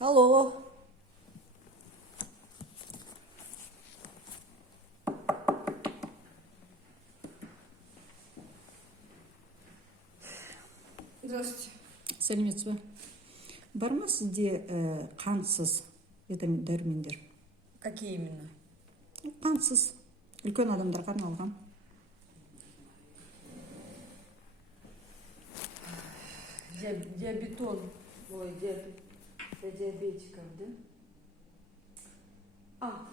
Алло. Здравствуйте. Сәлеметсіз бе? Бар ма сізде қантсыз дәрумендер? Какие именно? Қантсыз. Үлкен адамдарға арналған. Диабетон. Ой, для диабетиков, да?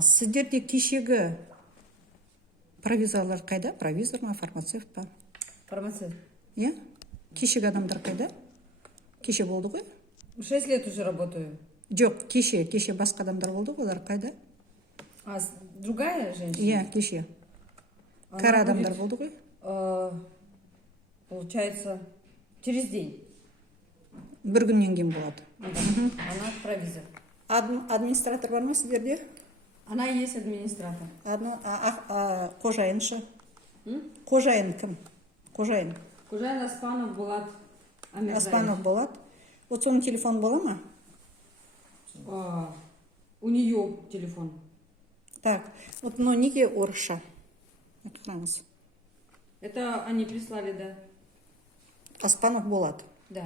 Сіздерде кешегі провизорлар қайда? Провизор ма, фармацевт па? Фармацевт. Иә? Кешегі адамдар қайда? Кеше болды ғой? 6 лет уже работаю. Жоқ, кеше басқа адамдар болды ғой, олар қайда? Другая женщина? Иә, кеше. Кәрі адамдар болды ғой? Получается, через день. Бір күннен кейін болады. Она провизор. Администратор бар ма сіздерде? Она и есть администратор. Қожайын ше? Қожайын кім? Қожайын Аспанов Булат Амирзаев. Аспанов Булат. Вот соның телефон бола ма? У нее телефон. Так, вот но неге орысша? Қараңыз. Это они прислали, да? Аспанов Булат. Да.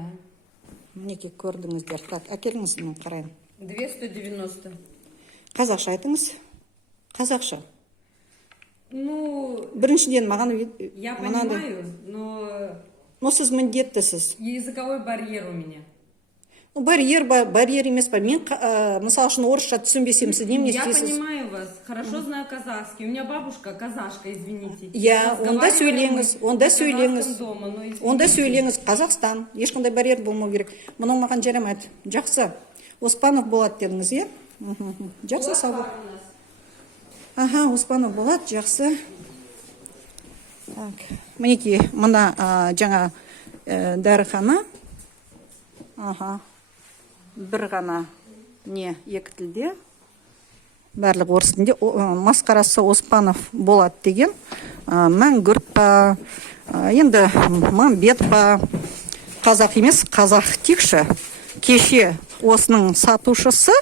Мінеке көрдіңіздер. Так, әкеліңіз мен қарайын. 290. Қазақша айтыңыз. Қазақша. Ну, Біріншіден маған я понимаю, но сіз міндеттісіз. языковой барьер у меня. Барьер емес па? Мен, мысал үшін, орысша түсінбесем, сіз неме Я істейсіз? понимаю вас, хорошо знаю казахский. У меня бабушка казашка, извините. Я, онда сөйлеңіз, онда сөйлеңіз. сөйлеңіз, Қазақстан, ешқандай барьер болмау керек. Мұның маған жарамайды. Жақсы. Оспанов Болат дедіңіз, е? Жақсы, сау бол. Оспанов Болат, жақсы. Мінеке, мына жаңа дәріхана. Бір ғана екі тілде. Барлық орыс тілінде. Масқарасы Оспанов Болат деген. Мәңгүрт па, енді Мамбет па, қазақ емес, қазақ текші. Кеше осының сатушысы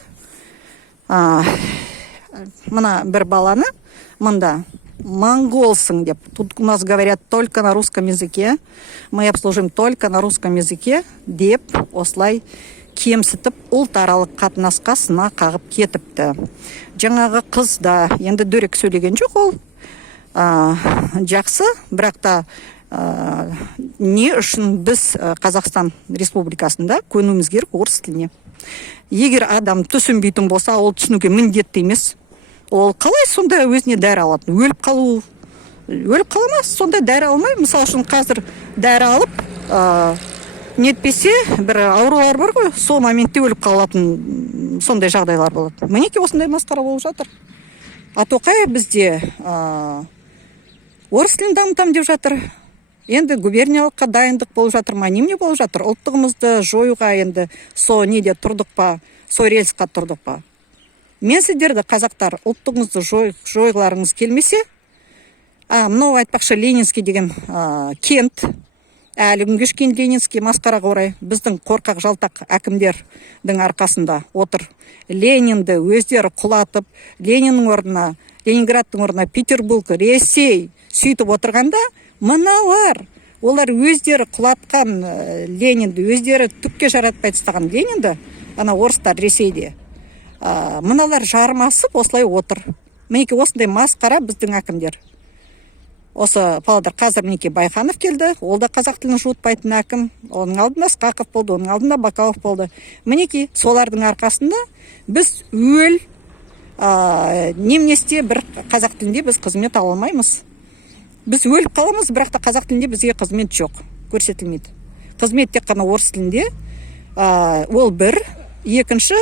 мына бір баланы мында монголсың деп. Тут у нас говорят только на русском языке. Мы обслужим только на русском языке деп осылай кемсітіп ұлтаралық қатынасқа сына қағып кетіпті. Жаңағы қыз да енді дөрекі сөйлеген жоқ ол. Жақсы, бірақ та не үшін біз Қазақстан Республикасында көнуіміз керек орыс тіліне. Егер адам түсінбейтін болса, ол түсінуге міндетті емес. Ол қалай сонда өзіне дәрі алады? Өліп қаламас, сонда дәрі алмай. Мысал үшін қазір дәрі алып, нетпесе бір аурулар бар ғой, сол моментте өліп қалатын сондай жағдайлар болады. Мінеке осындай масқара болып жатыр. Тоқаев бізде орыс тілін дамытам деп жатыр. Енді губерниялыққа дайындық болып жатыр ма, неме болып жатыр? Ұлттығымызды жоюға енді со неде тұрдық па, со рельсқа тұрдық па. Мен сіздерді, қазақтар, ұлттығыңызды жойғыларыңыз келмесе, мынау айтпақшы Ленинский деген кент, әлі күнге шейін Ленинский масқараға орай біздің қорқақ жалтақ әкімдердің арқасында отыр. Ленинді өздері құлатып, Ленинградтың орнына Петербург, Ресей сөйтіп отырғанда, мыналар, олар өздері құлатқан Ленинді, өздері түкке жаратпай тастаған Ленинді, ана орыстар Ресейде. Мыналар жармасып осылай отыр. Мінеке осындай масқара біздің әкімдер. Осы Павлодар қазір мінеке Байханов келді, ол да қазақ тілін жуытпайтын әкім. Оның алдында Сқақов болды, оның алдында Бакалов болды. Мінеке солардың арқасында біз немнесте бір қазақ тілінде біз қызмет ала алмаймыз. Біз өліп қаламыз, бірақ та қазақ тілінде бізге қызмет жоқ, көрсетілмейді. Қызмет тек қана орыс тілінде. Ол бір, екінші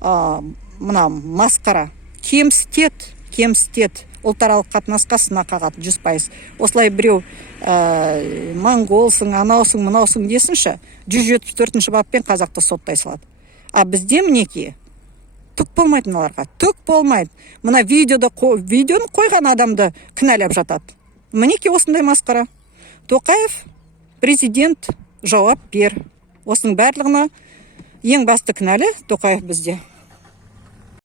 мына масқара кемсітет ұлтаралық қатынасқа сына қағады 100%. Осылай біреу монголсың, анаусың, мынаусың десінші, 174-ші баппен қазақты соттай салады. Бізде мінеке түк болмайды мыналарға, түк болмайды. Мына видеоны қойған адамды кінәлап жатады. Мінеке осындай масқара. Тоқаев, президент, жауап бер. осының барлығына ең басты кінәлі Тоқаев бізде.